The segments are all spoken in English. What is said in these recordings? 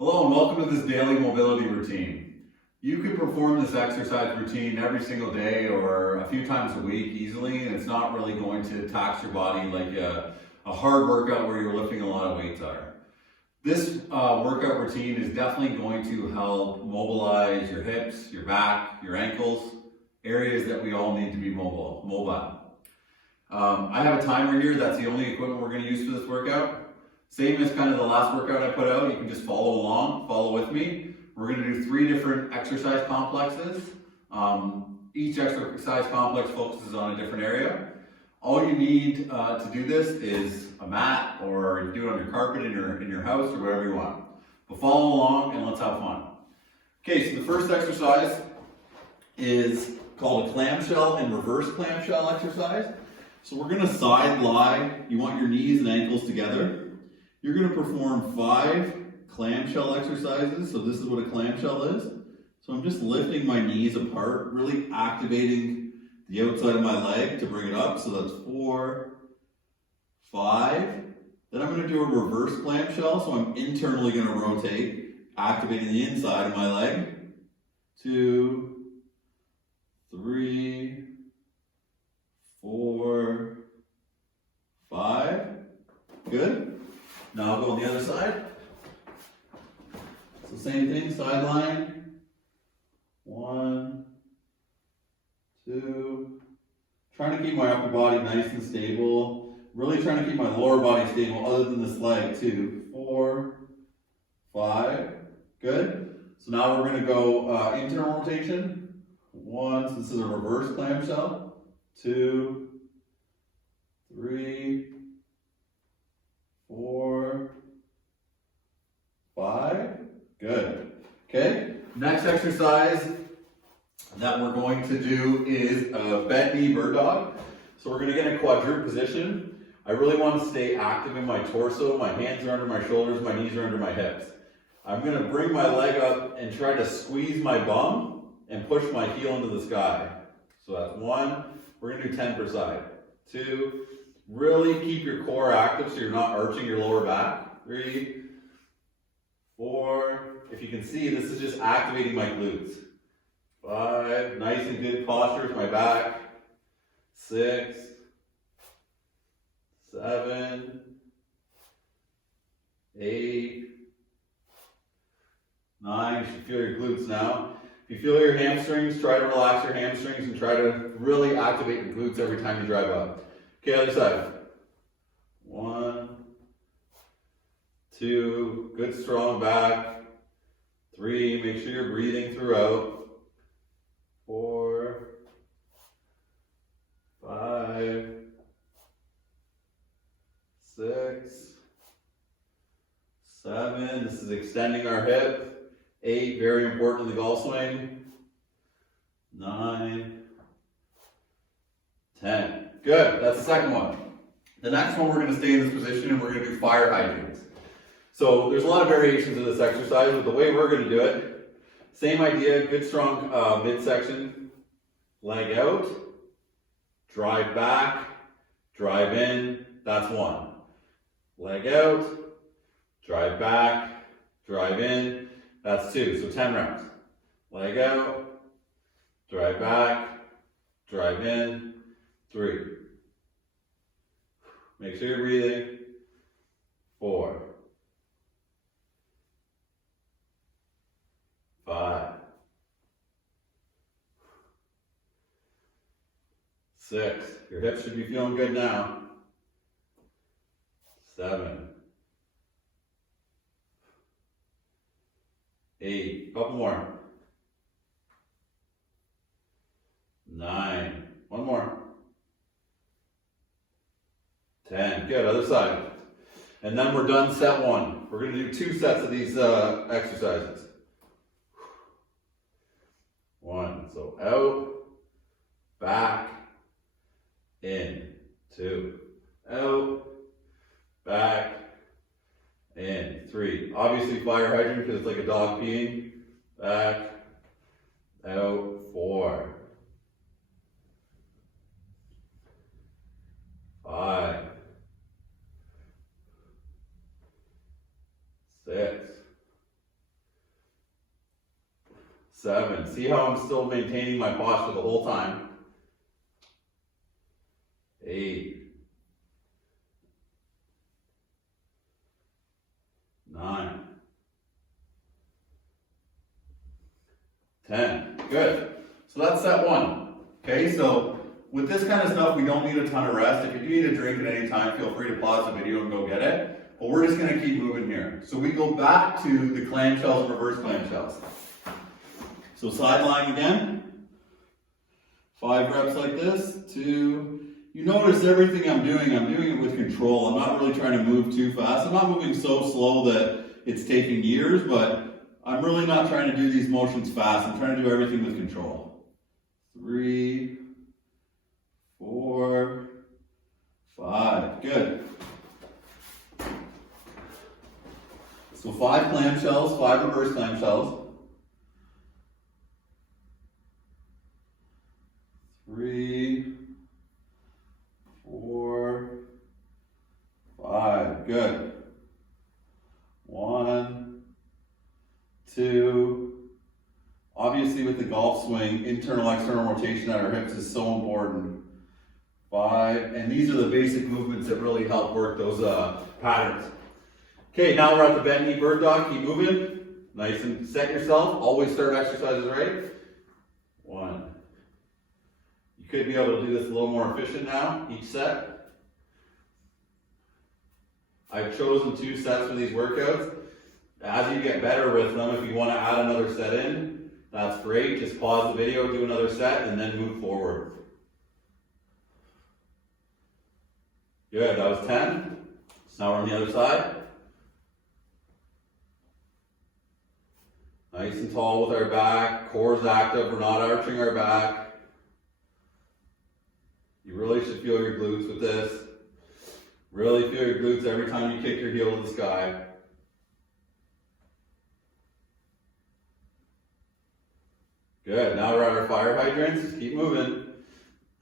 Hello and welcome to this daily mobility routine. You can perform this exercise routine every single day or a few times a week easily, and it's not really going to tax your body like a hard workout where you're lifting a lot of weights are. This workout routine is definitely going to help mobilize your hips, your back, your ankles, areas that we all need to be mobile. I have a timer here. That's the only equipment we're going to use for this workout. Same as kind of the last workout I put out. You can just follow along, follow with me. We're going to do 3 different exercise complexes. Each exercise complex focuses on a different area. All you need to do this is a mat, or you do it on your carpet in your house, or wherever you want. But follow along and let's have fun. Okay, so the first exercise is called a clamshell and reverse clamshell exercise. So we're going to side lie. You want your knees and ankles together. You're going to perform 5 clamshell exercises. So this is what a clamshell is. So I'm just lifting my knees apart, really activating the outside of my leg to bring it up. So that's 4, 5. Then I'm going to do a reverse clamshell. So I'm internally going to rotate, activating the inside of my leg. 2, 3, 4, 5. Good. Now I'll go on the other side. So same thing, sideline. 1, 2. Trying to keep my upper body nice and stable. Really trying to keep my lower body stable other than this leg. 2, 4, 5. Good. So now we're going to go internal rotation. 1, so this is a reverse clamshell. 2, 3, 4, 5. Good. Okay. Next exercise that we're going to do is a bent knee bird dog. So we're going to get in a quadruped position. I really want to stay active in my torso. My hands are under my shoulders. My knees are under my hips. I'm going to bring my leg up and try to squeeze my bum and push my heel into the sky. So that's 1. We're going to do 10 per side. 2. Really keep your core active so you're not arching your lower back. 3, 4. If you can see, this is just activating my glutes. 5. Nice and good posture with my back. 6, 7, 8, 9. You should feel your glutes now. If you feel your hamstrings, try to relax your hamstrings and try to really activate your glutes every time you drive up. Okay, other side. 1, 2, good strong back. 3, make sure you're breathing throughout. 4, 5, 6, 7. This is extending our hip. 8, very important in the golf swing. 9, 10. Good, that's the second one. The next one, we're going to stay in this position and we're going to do fire hydrants. So there's a lot of variations of this exercise, but the way we're going to do it, same idea, good strong midsection, leg out, drive back, drive in, that's 1. Leg out, drive back, drive in, that's 2, so 10 rounds. Leg out, drive back, drive in, 3. Make sure you're breathing. 4, 5, 6. Your hips should be feeling good now. 7, 8. Couple more. 9. One more. 10. Good. Other side. And then we're done set 1. We're going to do 2 sets of these exercises. 1. So out, back, in. 2. Out, back, in. 3. Obviously fire hydrant because it's like a dog peeing. Back, out. 4. 5, 6, 7. See how I'm still maintaining my posture the whole time. 8. 9. 10. Good. So that's set 1. Okay, so with this kind of stuff, we don't need a ton of rest. If you do need a drink at any time, feel free to pause the video and go get it. But we're just going to keep moving here. So we go back to the clamshells and reverse clamshells. So sideline again. 5 reps like this. 2. You notice everything I'm doing it with control. I'm not really trying to move too fast. I'm not moving so slow that it's taking years, but I'm really not trying to do these motions fast. I'm trying to do everything with control. 3, 4, 5. Good. So 5 clamshells, 5 reverse clamshells. 3, 4, 5. Good. 1, 2. Obviously with the golf swing, internal external rotation at our hips is so important. 5. And these are the basic movements that really help work those patterns. Okay, now we're at the bent knee bird dog. Keep moving. Nice and set yourself. Always start exercises right. 1. You could be able to do this a little more efficient now, each set. I've chosen 2 sets for these workouts. As you get better with them, if you want to add another set in, that's great. Just pause the video, do another set, and then move forward. Good, that was 10. So now we're on the other side. Nice and tall with our back, core's active, we're not arching our back. You really should feel your glutes with this. Really feel your glutes every time you kick your heel to the sky. Good, now we're at our fire hydrants, just keep moving.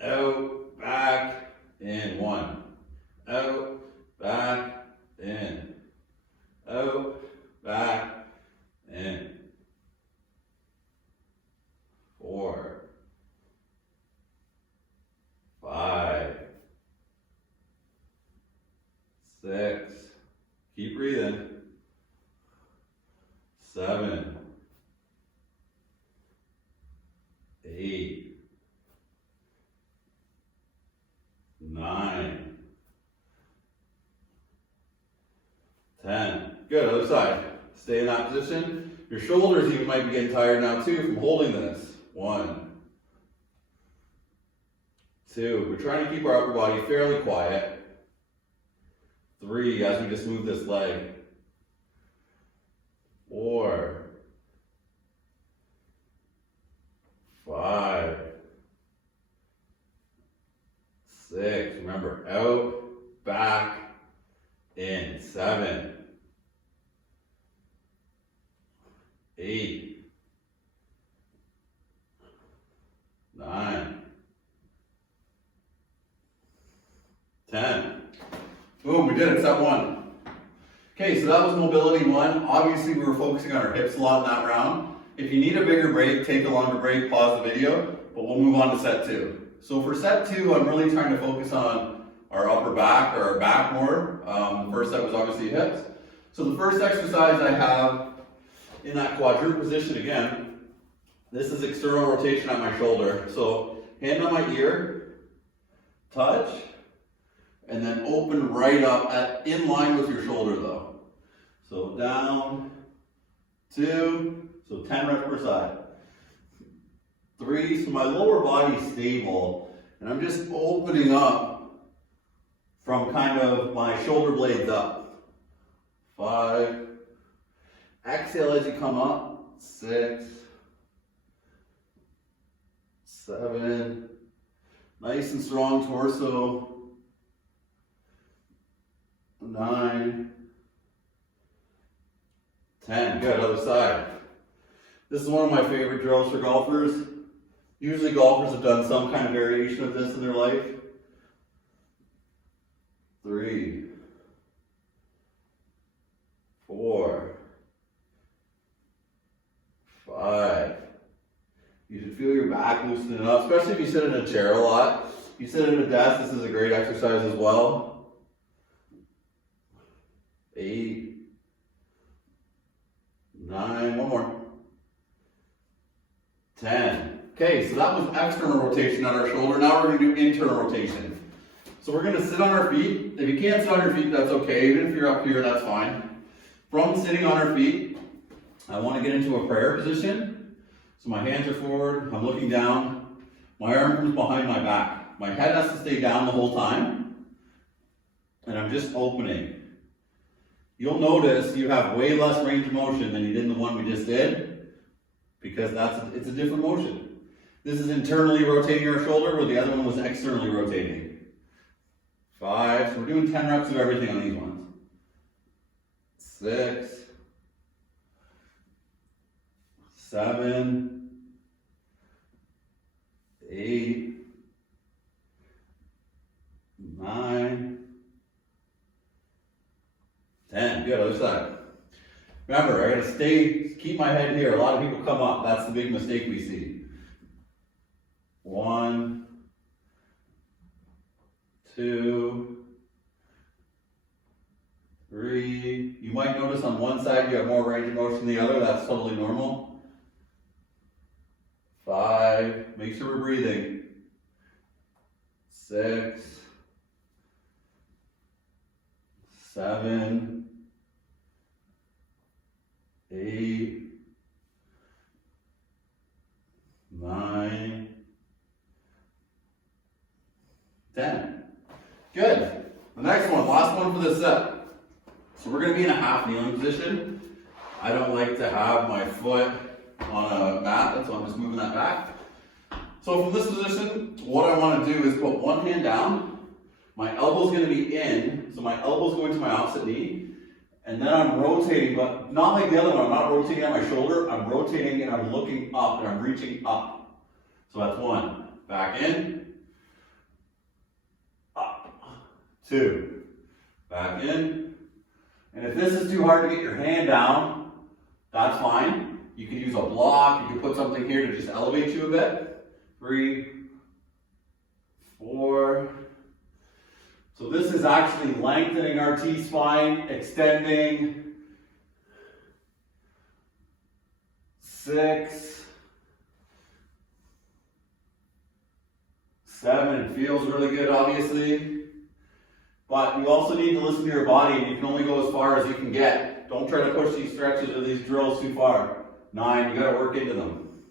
Out, back, in. 1. Out, back, in. Out, back, in. 4, 5, 6, keep breathing. 7, 8, 9, 10. Good, other side. Stay in that position. Your shoulders even might be getting tired now too from holding this. 1, 2. We're trying to keep our upper body fairly quiet. 3, as we just move this leg. 4, 5, 6. Remember, out, back, in. 7, 8, 9, 10. Boom, we did it, set 1. Okay, so that was mobility 1. Obviously we were focusing on our hips a lot in that round. If you need a bigger break, take a longer break, pause the video, but we'll move on to set 2. So for set 2, I'm really trying to focus on our upper back or our back more. The first set was obviously hips. So the first exercise I have in that quadruped position again, this is external rotation at my shoulder. So hand on my ear, touch, and then open right up in line with your shoulder though. So down, 2, so 10 reps per side. 3, so my lower body's stable, and I'm just opening up from kind of my shoulder blades up. 5, exhale as you come up. 6, 7, nice and strong torso. 9, 10, good, other side. This is one of my favorite drills for golfers. Usually golfers have done some kind of variation of this in their life. 3, 4, 5, your back, loosen it up, especially if you sit in a chair a lot. If you sit in a desk, this is a great exercise as well. 8, 9, one more. 10. Okay, so that was external rotation on our shoulder. Now we're going to do internal rotation. So we're going to sit on our feet. If you can't sit on your feet, that's okay. Even if you're up here, that's fine. From sitting on our feet, I want to get into a prayer position. So my hands are forward, I'm looking down. My arm comes behind my back. My head has to stay down the whole time. And I'm just opening. You'll notice you have way less range of motion than you did in the one we just did, because it's a different motion. This is internally rotating our shoulder, where the other one was externally rotating. 5, so we're doing 10 reps of everything on these ones. 6, 7, 8, 9, 10. Good, other side. Remember, I gotta keep my head here. A lot of people come up. That's the big mistake we see. 1, 2, 3. You might notice on one side you have more range of motion than the other. That's totally normal. 5. Make sure we're breathing. 6, 7, 8, 9, 10. Good. The next one, last one for this set. So we're going to be in a half kneeling position. I don't like to have my foot on a mat, so I'm just moving that back. So from this position, what I want to do is put one hand down. My elbow's going to be in, so my elbow's going to my opposite knee. And then I'm rotating, but not like the other one. I'm not rotating at my shoulder. I'm rotating and I'm looking up and I'm reaching up. So that's 1. Back in. Up. 2. Back in. And if this is too hard to get your hand down, that's fine. You can use a block. You can put something here to just elevate you a bit. 3, 4. So this is actually lengthening our T-spine, extending. 6, 7, it feels really good, obviously. But you also need to listen to your body, and you can only go as far as you can get. Don't try to push these stretches or these drills too far. 9, you gotta work into them.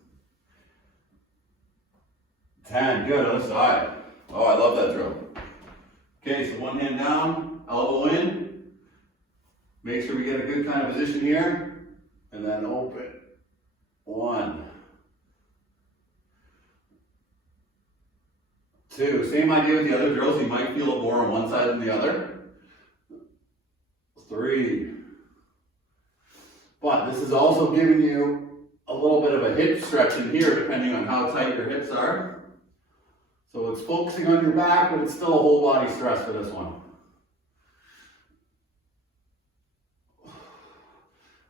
10, good, other side. Oh, I love that drill. Okay, so one hand down, elbow in. Make sure we get a good kind of position here. And then open. 1. 2. Same idea with the other drills. You might feel it more on one side than the other. 3. But this is also giving you a little bit of a hip stretch in here, depending on how tight your hips are. So it's focusing on your back, but it's still a whole body stress for this one.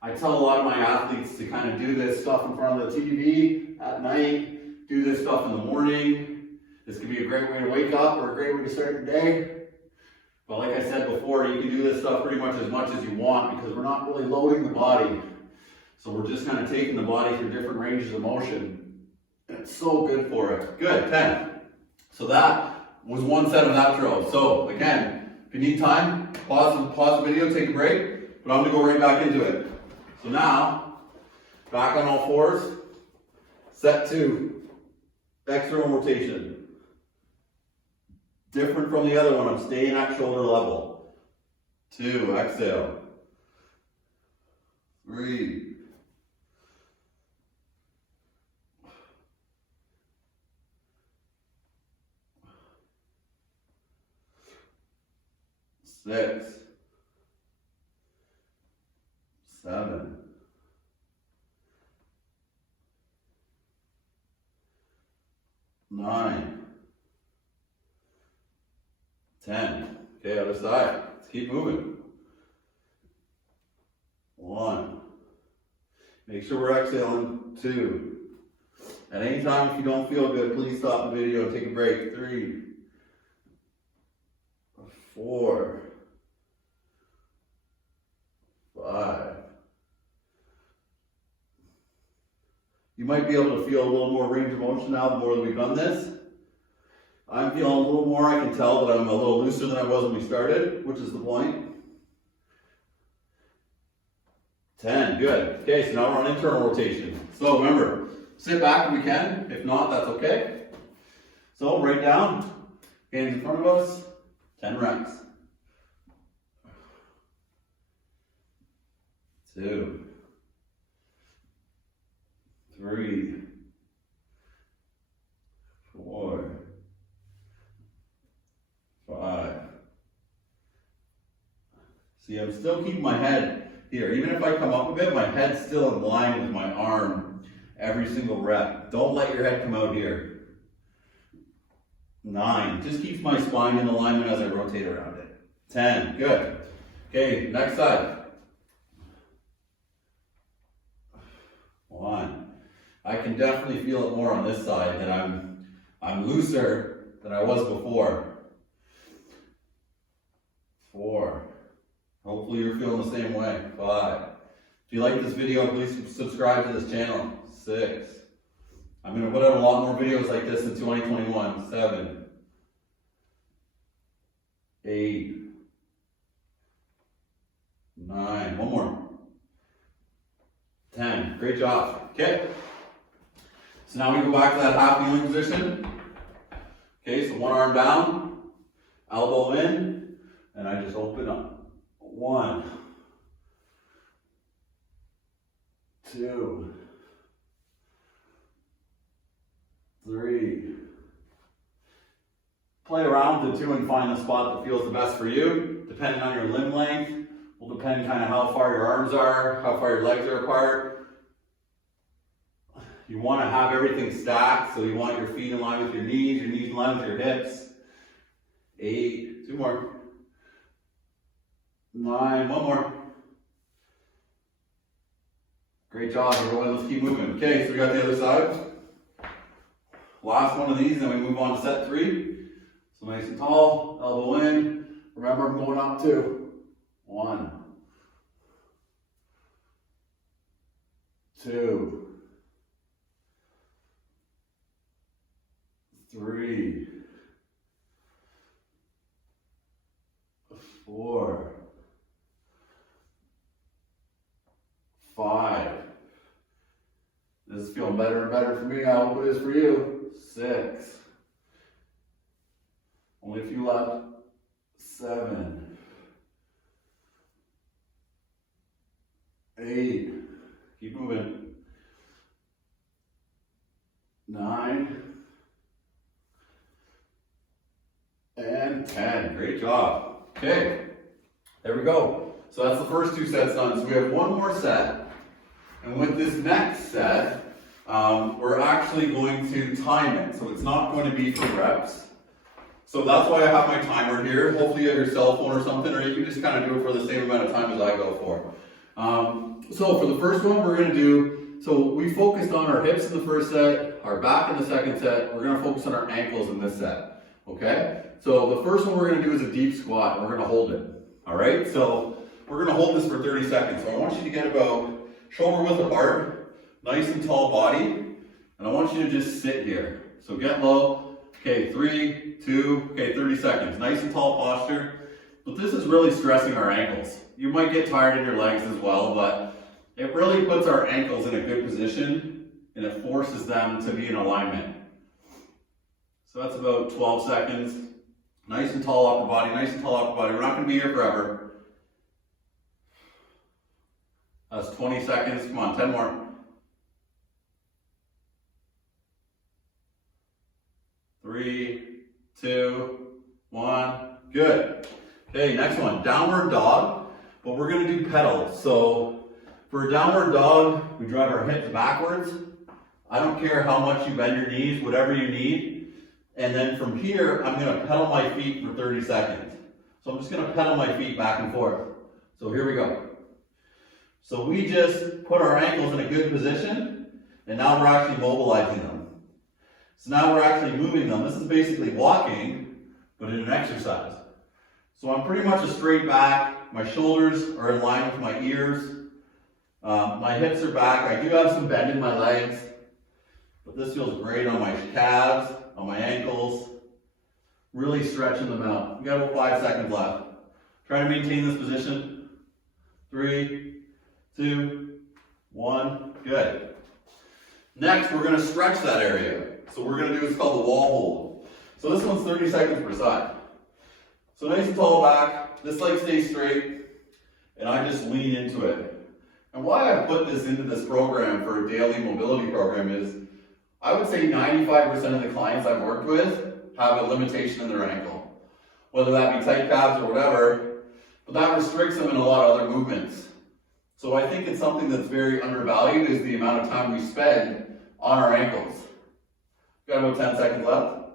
I tell a lot of my athletes to kind of do this stuff in front of the TV at night, do this stuff in the morning. This could be a great way to wake up or a great way to start your day. But like I said before, you can do this stuff pretty much as you want, because we're not really loading the body. So we're just kind of taking the body through different ranges of motion. And it's so good for it. Good, 10. So that was one set of that drill. So again, if you need time, pause the video, take a break, but I'm gonna go right back into it. So now, back on all fours, set 2, external rotation. Different from the other one, I'm staying at shoulder level. 2, exhale. 3. 6, 7, 9, 10. Okay, other side. Let's keep moving. 1. Make sure we're exhaling. 2. At any time, if you don't feel good, please stop the video and take a break. 3, 4, 5. You might be able to feel a little more range of motion now the more that we've done this. I'm feeling a little more. I can tell that I'm a little looser than I was when we started, which is the point. 10, good. Okay, so now we're on internal rotation. So remember, sit back if we can. If not, that's okay. So right down, hands in front of us, 10 reps. 2, 3, 4, 5. See, I'm still keeping my head here. Even if I come up a bit, my head's still in line with my arm every single rep. Don't let your head come out here. 9, just keeps my spine in alignment as I rotate around it. 10, good. Okay, next side. 1. I can definitely feel it more on this side that I'm looser than I was before. 4. Hopefully you're feeling the same way. 5. If you like this video, please subscribe to this channel. 6. I'm going to put out a lot more videos like this in 2021. 7. 8. 9. One more. 10. Great job. Okay. So now we go back to that half kneeling position. Okay, so one arm down, elbow in, and I just open up. 1, 2, 3. Play around with the 2 and find the spot that feels the best for you. Depending on your limb length, will depend kind of how far your arms are, how far your legs are apart. You want to have everything stacked, so you want your feet in line with your knees in line with your hips. 8, 2 more. 9, one more. Great job, everyone. Let's keep moving. Okay, so we got the other side. Last one of these, then we move on to set 3. So nice and tall, elbow in. Remember, I'm going up 2. 1, 2, 3, 4, 5. This is feeling better and better for me. I hope it is for you. 6. Only a few left. 7. 8. Keep moving. 9. And 10. Great job. Okay. There we go. So that's the first 2 sets done. So we have one more set. And with this next set, we're actually going to time it. So it's not going to be for reps. So that's why I have my timer here. Hopefully you have your cell phone or something, or you can just kind of do it for the same amount of time as I go for. So for the first one, we're going to do, so we focused on our hips in the first set, our back in the second set. We're going to focus on our ankles in this set. Okay? So the first one we're going to do is a deep squat. We're going to hold it. All right? So we're going to hold this for 30 seconds. So I want you to get about shoulder width apart, nice and tall body, and I want you to just sit here. So get low. Okay, 3, 2, okay, 30 seconds. Nice and tall posture. But this is really stressing our ankles. You might get tired in your legs as well, but it really puts our ankles in a good position and it forces them to be in alignment. So that's about 12 seconds. Nice and tall upper body, nice and tall upper body. We're not going to be here forever. That's 20 seconds. Come on, 10 more. 3, 2, 1. Good. Okay, next one, downward dog. But we're going to do pedals. So for a downward dog, we drive our hips backwards. I don't care how much you bend your knees, whatever you need. And then from here, I'm going to pedal my feet for 30 seconds. So I'm just going to pedal my feet back and forth. So here we go. So we just put our ankles in a good position, and now we're actually mobilizing them. So now we're actually moving them. This is basically walking, but in an exercise. So I'm pretty much a straight back. My shoulders are in line with my ears. My hips are back. I do have some bend in my legs, but this feels great on my calves, on my ankles. Really stretching them out. We got about 5 seconds left. Try to maintain this position. 3, 2, 1. Good. Next, we're going to stretch that area. So we're going to do what's called the wall hold. So this one's 30 seconds per side. So nice and tall back. This leg stays straight, and I just lean into it. And why I put this into this program for a daily mobility program is, I would say 95% of the clients I've worked with have a limitation in their ankle. Whether that be tight calves or whatever, but that restricts them in a lot of other movements. So I think it's something that's very undervalued is the amount of time we spend on our ankles. Got about 10 seconds left.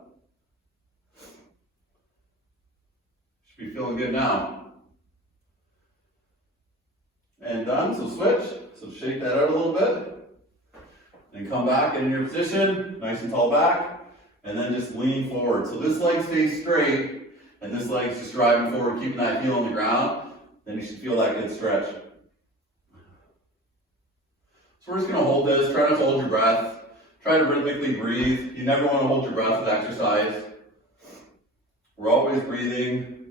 Should be feeling good now. And done, so switch. So shake that out a little bit. And come back in your position, nice and tall back. And then just lean forward. So this leg stays straight, and this leg's just driving forward, keeping that heel on the ground. Then you should feel that good stretch. So we're just gonna hold this, try not to hold your breath. Try to rhythmically breathe. You never wanna hold your breath with exercise. We're always breathing.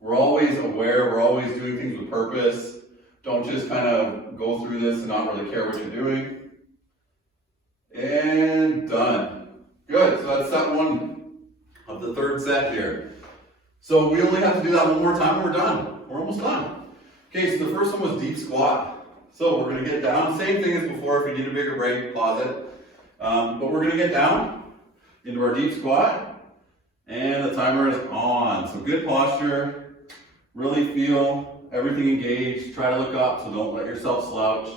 We're always aware, we're always doing things with purpose. Don't just kind of go through this and not really care what you're doing. And done. Good, so that's set one of the third set here. So we only have to do that one more time and we're done. We're almost done. Okay, so the first one was deep squat. So we're gonna get down, same thing as before. If you need a bigger break, pause it. But we're gonna get down into our deep squat and the timer is on. So good posture, really feel everything engaged. Try to look up, so don't let yourself slouch.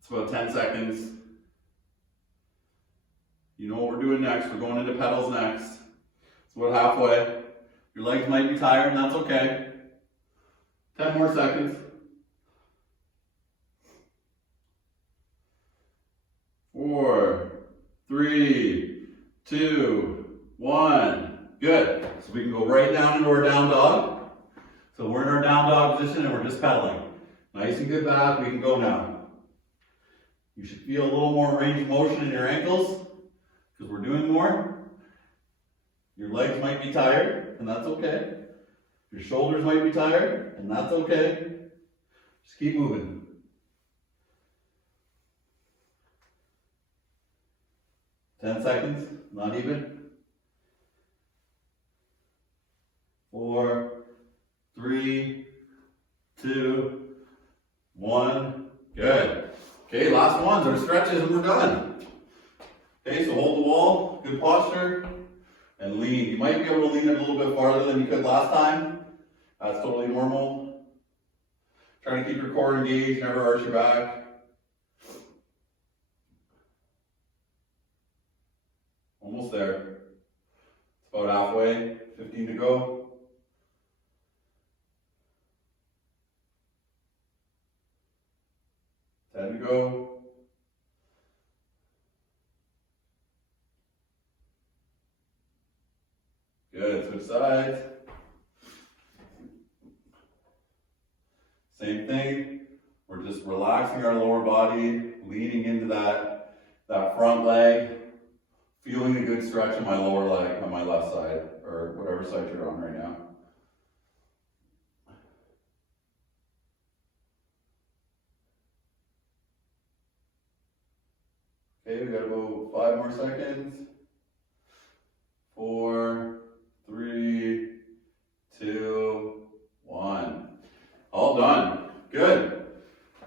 It's about 10 seconds. You know what we're doing next. We're going into pedals next. It's about halfway. Your legs might be tired, and that's okay. 10 more seconds. 4, 3, 2, 1. Good. So we can go right down into our down dog. So we're in our down dog position and we're just pedaling. Nice and good back. We can go now. You should feel a little more range of motion in your ankles because we're doing more. Your legs might be tired, and that's okay. Your shoulders might be tired, and that's okay. Just keep moving. Ten seconds, not even. 4, 3, 2, 1. Good. Okay, last ones are stretches and we're done. Okay, so hold the wall, good posture, and lean. You might be able to lean it a little bit farther than you could last time. That's totally normal. Try to keep your core engaged, never arch your back. Almost there. It's about halfway, 15 to go. 10 to go. Good, switch sides. Same thing. We're just relaxing our lower body, leaning into that front leg, feeling a good stretch in my lower leg on my left side, or whatever side you're on right now. Okay, we got about 5 more seconds. 4, 3, 2, 1. All done. Good.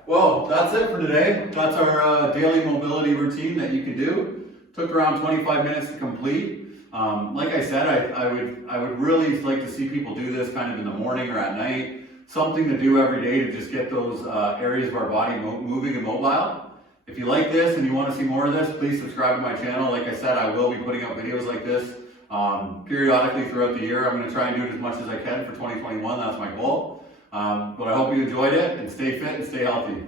Well, that's it for today. That's our daily mobility routine that you can do. Took around 25 minutes to complete. Like I said, I would really like to see people do this kind of in the morning or at night. Something to do every day to just get those areas of our body moving and mobile. If you like this and you want to see more of this, please subscribe to my channel. Like I said, I will be putting out videos like this periodically throughout the year. I'm going to try and do it as much as I can for 2021. That's my goal. But I hope you enjoyed it, and stay fit and stay healthy.